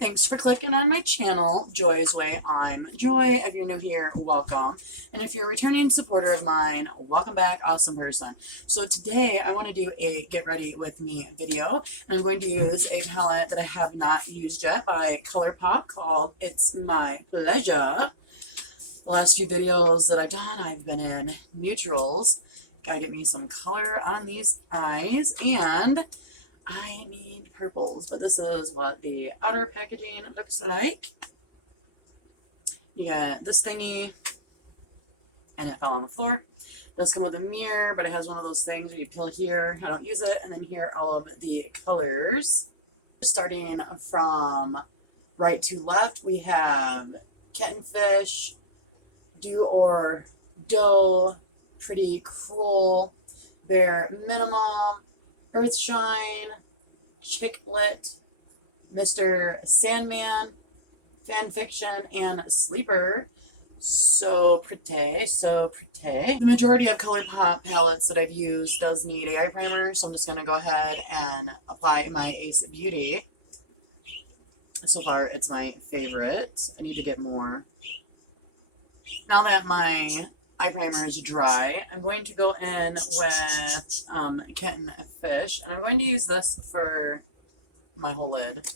Thanks for clicking on my channel, Joy's Way. I'm Joy. If you're new here, welcome. And if you're a returning supporter of mine, welcome back, awesome person. So today I want to do a get ready with me video. And I'm going to use a palette that I have not used yet by Colourpop called It's My Pleasure. The last few videos that I've done, I've been in neutrals. Gotta get me some color on these eyes, and I need purples, but this is what the outer packaging looks like. You got this thingy, and it fell on the floor. It does come with a mirror, but it has one of those things where you peel here. I don't use it, and then here are all of the colors. Starting from right to left, we have Kittenfish, Do or Doe, Pretty Cruel, Bare Minimum, Earthshine, Chicklet, Mr. Sandman, Fanfiction, and Sleeper. So pretty, so pretty. The majority of Colourpop palettes that I've used does need a eye primer, so I'm just going to go ahead and apply my Ace Beauty. So far, it's my favorite. I need to get more. Now that my eye primer is dry, I'm going to go in with Kittenfish, and I'm going to use this for my whole lid.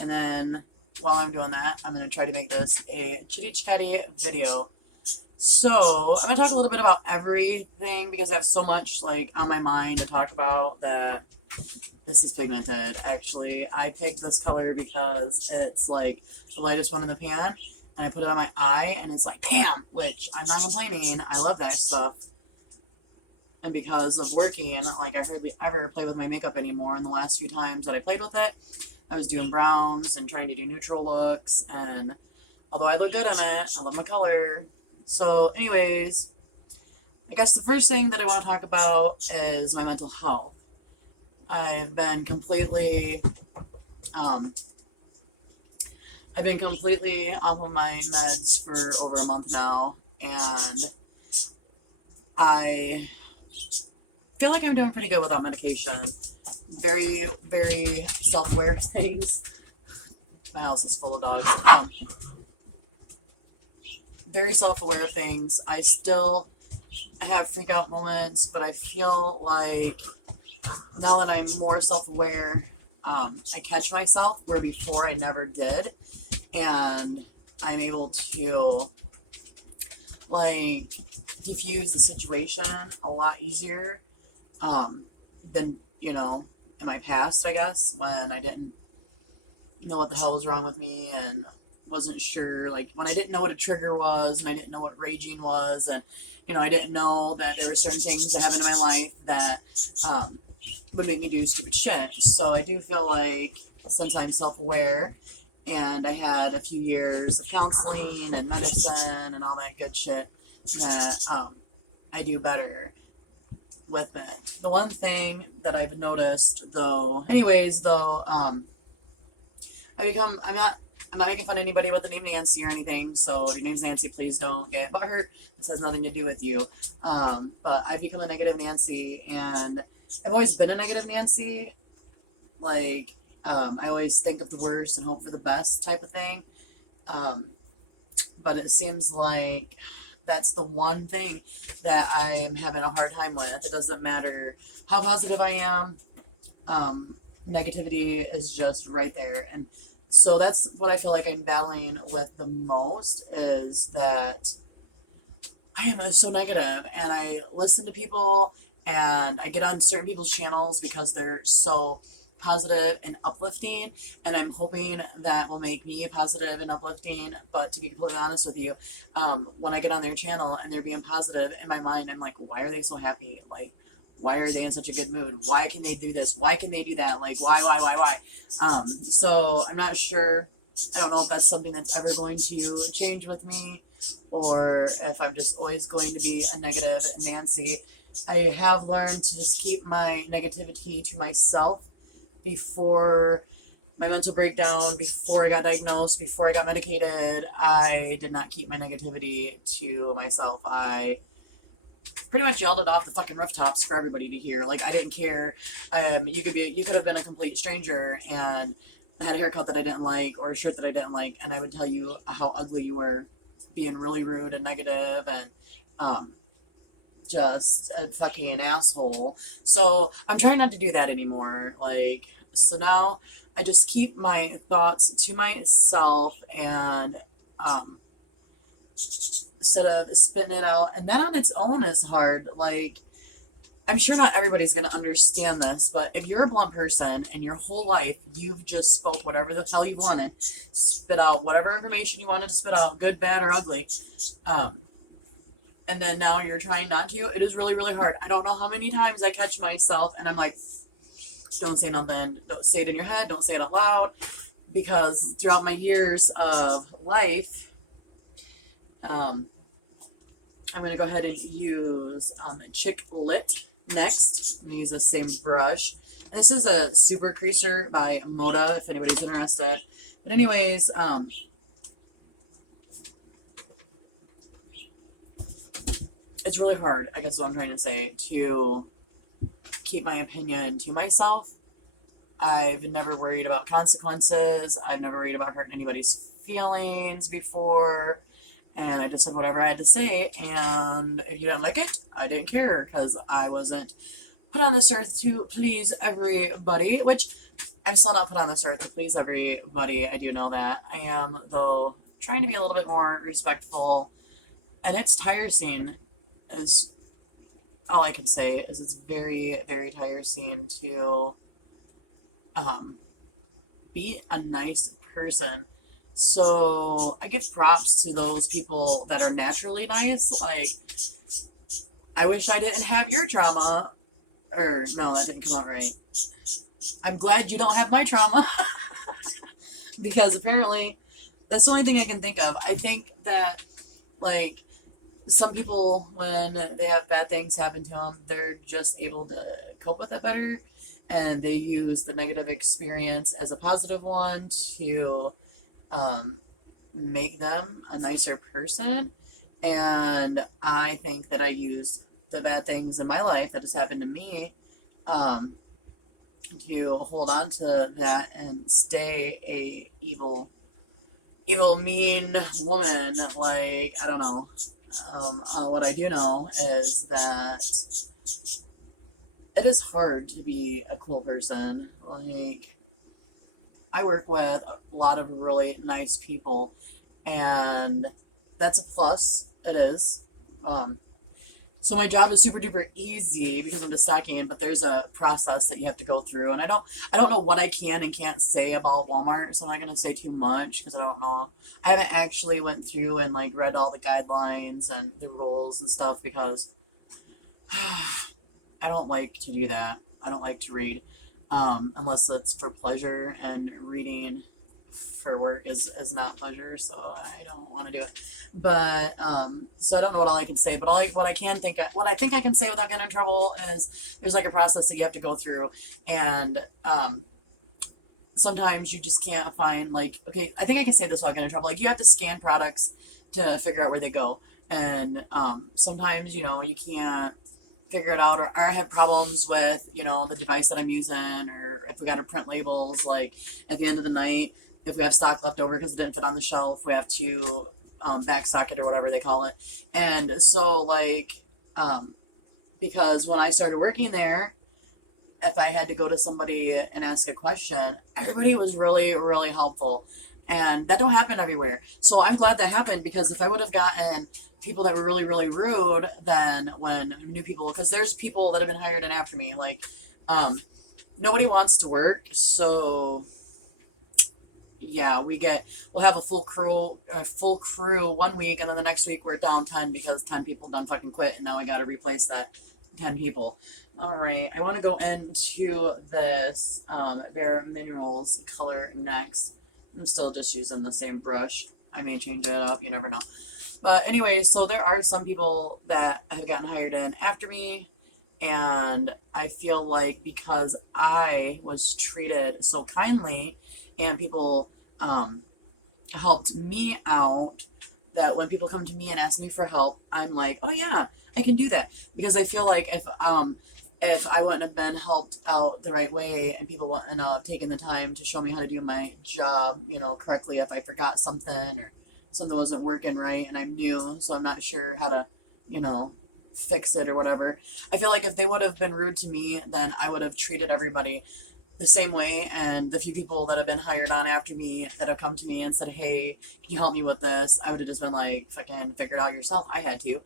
And then while I'm doing that, I'm going to try to make this a chitty chatty video. So I'm going to talk a little bit about everything because I have so much like on my mind to talk about that. This is pigmented. Actually, I picked this color because it's like the lightest one in the pan. And I put it on my eye, and it's like, bam! Which, I'm not complaining. I love that stuff. And because of working, like, I hardly ever play with my makeup anymore. And the last few times that I played with it, I was doing browns and trying to do neutral looks. And although I look good in it, I love my color. So, anyways, I guess the first thing that I want to talk about is my mental health. I've been completely off of my meds for over a month now, and I feel like I'm doing pretty good without medication. Very, very self-aware of things. My house is full of dogs. Very self-aware of things. I have freak out moments, but I feel like now that I'm more self-aware, I catch myself where before I never did. And I'm able to, like, diffuse the situation a lot easier than, you know, in my past, I guess, when I didn't know what the hell was wrong with me and wasn't sure, like, when I didn't know what a trigger was and I didn't know what raging was, and, you know, I didn't know that there were certain things that happened in my life that would make me do stupid shit. So I do feel like, since I'm self-aware, and I had a few years of counseling and medicine and all that good shit, that I do better with it. The one thing that I've noticed, though, I'm not making fun of anybody with the name Nancy or anything, so if your name's Nancy, please don't get butthurt. This has nothing to do with you. But I've become a negative Nancy, and I've always been a negative Nancy. Like, I always think of the worst and hope for the best type of thing. But it seems like that's the one thing that I am having a hard time with. It doesn't matter how positive I am. Negativity is just right there. And so that's what I feel like I'm battling with the most, is that I am so negative, and I listen to people, and I get on certain people's channels because they're so positive and uplifting, and I'm hoping that will make me positive and uplifting. But to be completely honest with you, when I get on their channel and they're being positive, in my mind I'm like, why are they so happy? Like, why are they in such a good mood? Why can they do this? Why can they do that? Like, why? So I'm not sure. I don't know if that's something that's ever going to change with me, or if I'm just always going to be a negative Nancy. I have learned to just keep my negativity to myself. Before my mental breakdown, before I got diagnosed, before I got medicated, I did not keep my negativity to myself. I pretty much yelled it off the fucking rooftops for everybody to hear. Like, I didn't care. You could have been a complete stranger, and had a haircut that I didn't like or a shirt that I didn't like, and I would tell you how ugly you were, being really rude and negative and just a fucking asshole. So I'm trying not to do that anymore. Like, so now I just keep my thoughts to myself and instead of spitting it out. And that on its own is hard. Like, I'm sure not everybody's going to understand this, but if you're a blunt person and your whole life you've just spoke whatever the hell you wanted, spit out whatever information you wanted to spit out, good, bad, or ugly, and then now you're trying not to, it is really, really hard. I don't know how many times I catch myself and I'm like, don't say nothing, don't say it in your head, don't say it out loud, because throughout my years of life, I'm going to go ahead and use Chick Lit next. I'm going to use the same brush. And this is a super creaser by Moda, if anybody's interested. But anyways, it's really hard, I guess is what I'm trying to say, to keep my opinion to myself. I've never worried about consequences. I've never worried about hurting anybody's feelings before. And I just said whatever I had to say, and if you didn't like it, I didn't care, because I wasn't put on this earth to please everybody, which I'm still not put on this earth to please everybody. I do know that. I am, though, trying to be a little bit more respectful, and it's tiresome, is all I can say, is it's very, very tiresome to be a nice person. So I give props to those people that are naturally nice. Like, I wish I didn't have your trauma. Or, no, that didn't come out right. I'm glad you don't have my trauma. Because apparently, that's the only thing I can think of. I think that, like, some people, when they have bad things happen to them, they're just able to cope with it better. And they use the negative experience as a positive one to make them a nicer person. And I think that I used the bad things in my life that has happened to me to hold on to that and stay a evil, mean woman. Like, I don't know. What I do know is that it is hard to be a cool person. Like, I work with a lot of really nice people, and that's a plus. It is. So my job is super duper easy because I'm just stacking, but there's a process that you have to go through, and I don't know what I can and can't say about Walmart, so I'm not gonna say too much because I don't know. I haven't actually went through and like read all the guidelines and the rules and stuff because I don't like to do that. I don't like to read. Unless it's for pleasure, and reading for work is not pleasure, so I don't want to do it. But so I don't know what all I can say, but what I think I can say without getting in trouble is there's like a process that you have to go through, and sometimes you just can't find, like, okay, I think I can say this without getting in trouble. Like, you have to scan products to figure out where they go, and sometimes you can't figure it out, or I have problems with, the device that I'm using, or if we got to print labels, like, at the end of the night, if we have stock left over because it didn't fit on the shelf, we have to back stock it, or whatever they call it. And so, like, because when I started working there, if I had to go to somebody and ask a question, everybody was really, really helpful. And that don't happen everywhere. So I'm glad that happened, because if I would have gotten people that were really, really rude, then when new people, because there's people that have been hired in after me, like, nobody wants to work. So yeah, we'll have a full crew 1 week, and then the next week we're down 10 because 10 people done fucking quit, and now I got to replace that 10 people. All right, I want to go into this Bare Minerals color next. I'm still just using the same brush. I may change it up, you never know. But anyway, so there are some people that have gotten hired in after me, and I feel like because I was treated so kindly and people helped me out, that when people come to me and ask me for help, I'm like, oh yeah, I can do that. Because I feel like if if I wouldn't have been helped out the right way and people wouldn't have taken the time to show me how to do my job, you know, correctly, if I forgot something or something wasn't working right and I'm new, so I'm not sure how to, you know, fix it or whatever. I feel like if they would have been rude to me, then I would have treated everybody the same way. And the few people that have been hired on after me that have come to me and said, hey, can you help me with this? I would have just been like, fucking figure it out yourself. I had to.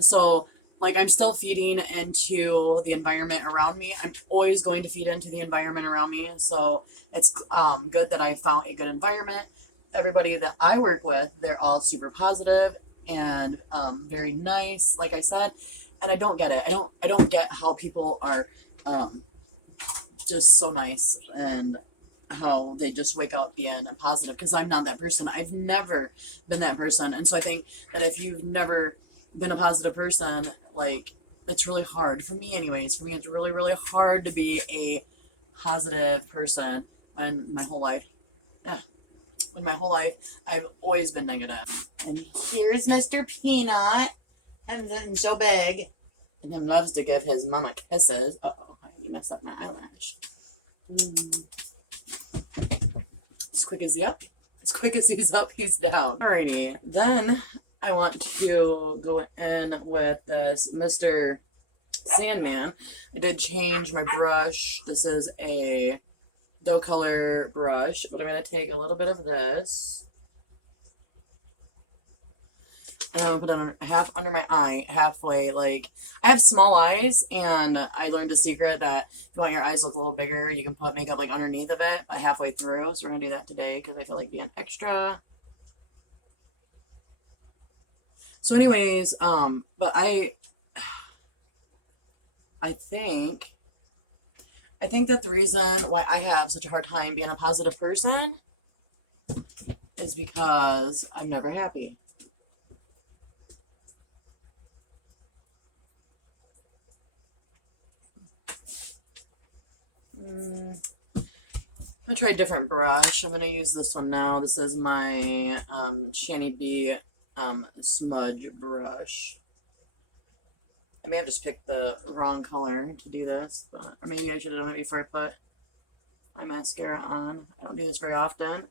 So like I'm still feeding into the environment around me. I'm always going to feed into the environment around me. So it's good that I found a good environment. Everybody that I work with, they're all super positive and very nice, like I said. And I don't get it. I don't get how people are just so nice and how they just wake up being positive, because I'm not that person. I've never been that person. And so I think that if you've never been a positive person, like it's really hard for me anyways. For me it's really, really hard to be a positive person when my whole life I've always been negative. And here's Mr. Peanut, and then so big, and him loves to give his mama kisses. Uh-oh, I messed up my eyelash. As quick as he's up, he's down. Alrighty, then I want to go in with this Mr. Sandman. I did change my brush. This is a dough color brush, but I'm going to take a little bit of this. And I'm going to put it half under my eye, halfway. Like, I have small eyes, and I learned a secret that if you want your eyes to look a little bigger, you can put makeup like underneath of it, but halfway through. So we're going to do that today because I feel like being extra. So anyways, but I think that the reason why I have such a hard time being a positive person is because I'm never happy. I'm going to try a different brush. I'm going to use this one now. This is my Shani B Smudge Brush. I may have just picked the wrong color to do this, but or maybe I should have done it before I put my mascara on. I don't do this very often,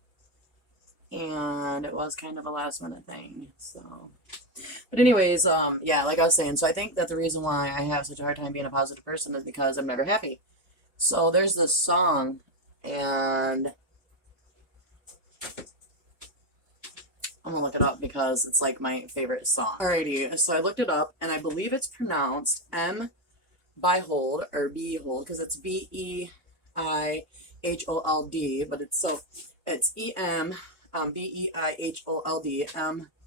and it was kind of a last minute thing, so. But anyways, yeah, like I was saying, so I think that the reason why I have such a hard time being a positive person is because I'm never happy. So there's this song, and I'm gonna look it up because it's like my favorite song. Alrighty, so I looked it up, and I believe it's pronounced Beihold, or Behold, because it's Beihold, but it's Beihold,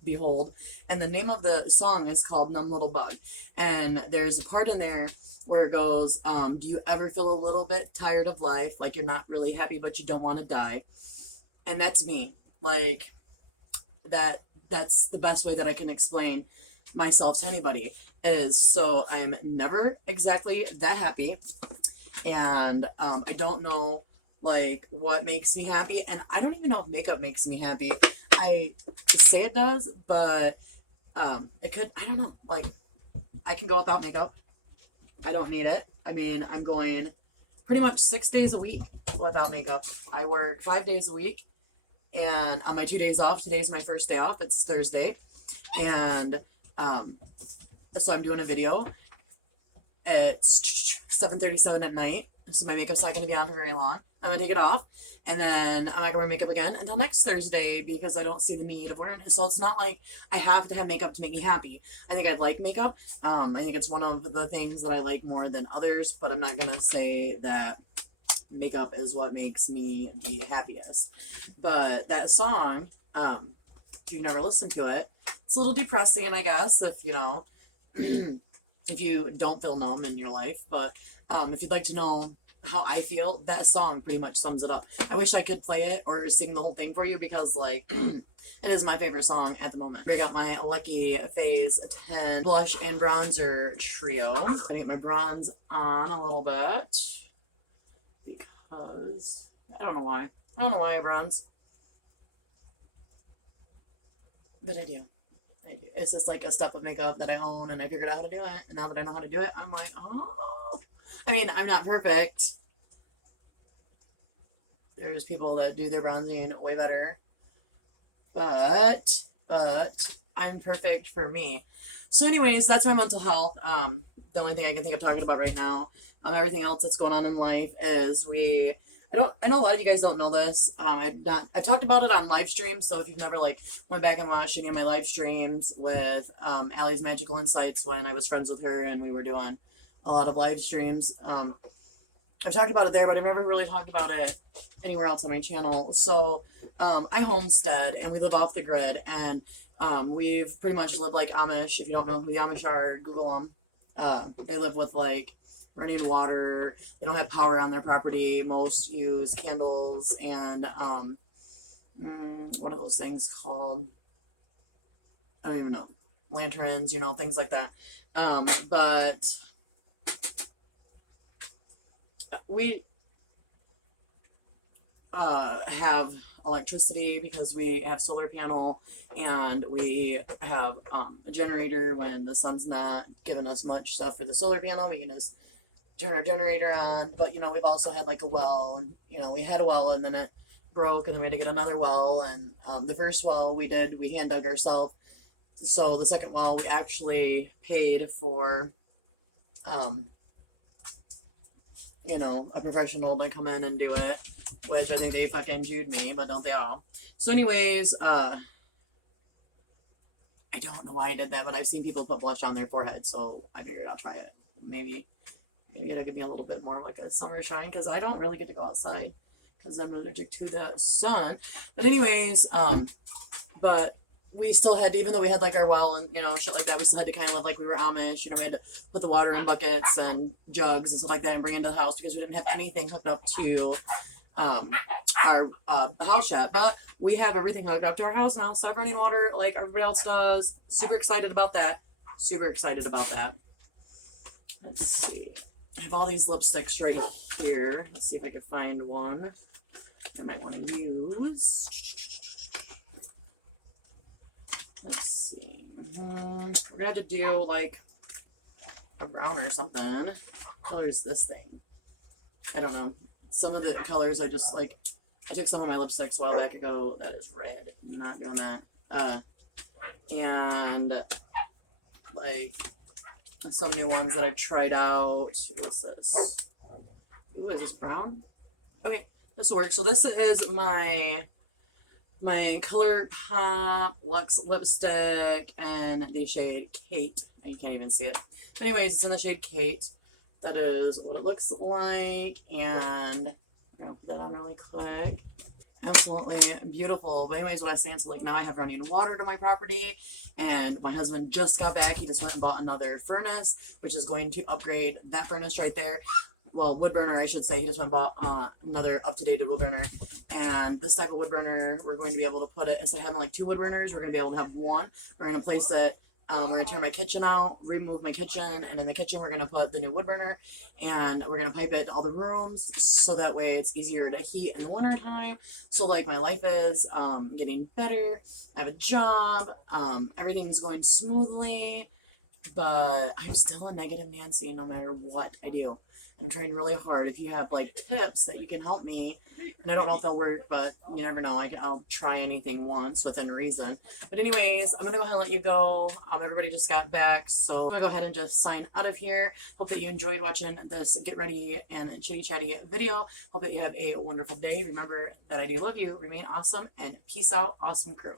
Behold, and the name of the song is called Numb Little Bug, and there's a part in there where it goes, do you ever feel a little bit tired of life, like you're not really happy but you don't want to die? And that's me. Like, that's the best way that I can explain myself to anybody, is so I'm never exactly that happy, and I don't know like what makes me happy, and I don't even know if makeup makes me happy. I say it does, but it could, I don't know, like I can go without makeup. I don't need it. I mean, I'm going pretty much 6 days a week without makeup. I work 5 days a week, and on my 2 days off, today's my first day off, it's Thursday, and so I'm doing a video. It's 7:37 at night, so my makeup's not going to be on for very long. I'm going to take it off, and then I'm not going to wear makeup again until next Thursday because I don't see the need of wearing it. So it's not like I have to have makeup to make me happy. I think I like makeup. I think it's one of the things that I like more than others, but I'm not going to say that makeup is what makes me the happiest. But that song, if you've never listened to it, it's a little depressing, I guess, if you know, if you don't feel numb in your life. But if you'd like to know how I feel, that song pretty much sums it up. I wish I could play it or sing the whole thing for you because, like, it is my favorite song at the moment. I got my Lucky Phase 10 blush and bronzer trio. I'm gonna get my bronze on a little bit because I don't know why. I don't know why I bronze, but I do. I do. It's just like a step of makeup that I own, and I figured out how to do it. And now that I know how to do it, I'm like, oh, mean, I'm not perfect. There's people that do their bronzing way better. But I'm perfect for me. So anyways, that's my mental health. The only thing I can think of talking about right now. Everything else that's going on in life is I know a lot of you guys don't know this. I talked about it on live streams, so if you've never like went back and watched any of my live streams with Allie's Magical Insights when I was friends with her and we were doing a lot of live streams. I've talked about it there, but I've never really talked about it anywhere else on my channel. So I homestead and we live off the grid, and we've pretty much lived like Amish. If you don't know who the Amish are, Google them. They live with like running water. They don't have power on their property. Most use candles and what are those things called? I don't even know. Lanterns, you know, things like that. But we have electricity because we have solar panel, and we have a generator when the sun's not giving us much stuff for the solar panel. We can just turn our generator on. But you know, we've also had like a well, and you know, we had a well and then it broke, and then we had to get another well. And the first well we hand dug ourselves. So the second well we actually paid for you know, a professional to come in and do it, which I think they fucking Jewed me, but don't they all? So anyways, I don't know why I did that, but I've seen people put blush on their forehead, so I figured I'll try it. Maybe it'll give me a little bit more like a summer shine, because I don't really get to go outside because I'm allergic to the sun. But anyways, but we still had, even though we had like our well and, you know, shit like that, we still had to kind of live like we were Amish. You know, we had to put the water in buckets and jugs and stuff like that and bring it into the house because we didn't have anything hooked up to our house yet. But we have everything hooked up to our house now. So I have running water like everybody else does. Super excited about that. Super excited about that. Let's see. I have all these lipsticks right here. Let's see if I can find one I might want to use. Let's see. We're gonna have to do like a brown or something. What color is this thing? I don't know. Some of the colors I just like. I took some of my lipsticks a while back ago. That is red. I'm not doing that. And like some new ones that I tried out. What's this? Ooh, is this brown? Okay, this will work. So this is my Colourpop Luxe lipstick and the shade Kate. You can't even see it. But anyways, it's in the shade Kate. That is what it looks like, and I'm gonna put that on really quick. Absolutely beautiful. But anyways, what I was saying, so like now I have running water to my property, and my husband just got back. He just went and bought another furnace, which is going to upgrade that furnace right there. Well, wood burner, I should say. He just went and bought another up-to-date wood burner. And this type of wood burner, we're going to be able to put it, instead of having like 2 wood burners, we're going to be able to have one. We're going to place it, we're going to turn my kitchen out, remove my kitchen, and in the kitchen we're going to put the new wood burner, and we're going to pipe it to all the rooms, so that way it's easier to heat in the winter time. So like my life is getting better. I have a job. Everything's going smoothly, but I'm still a negative Nancy no matter what I do. I'm trying really hard. If you have like tips that you can help me, and I don't know if they'll work, but you never know. I'll try anything once within reason. But anyways, I'm gonna go ahead and let you go. Everybody just got back, so I'm gonna go ahead and just sign out of here. Hope that you enjoyed watching this get ready and chitty chatty video. Hope that you have a wonderful day. Remember that I do love you. Remain awesome, and peace out, awesome crew.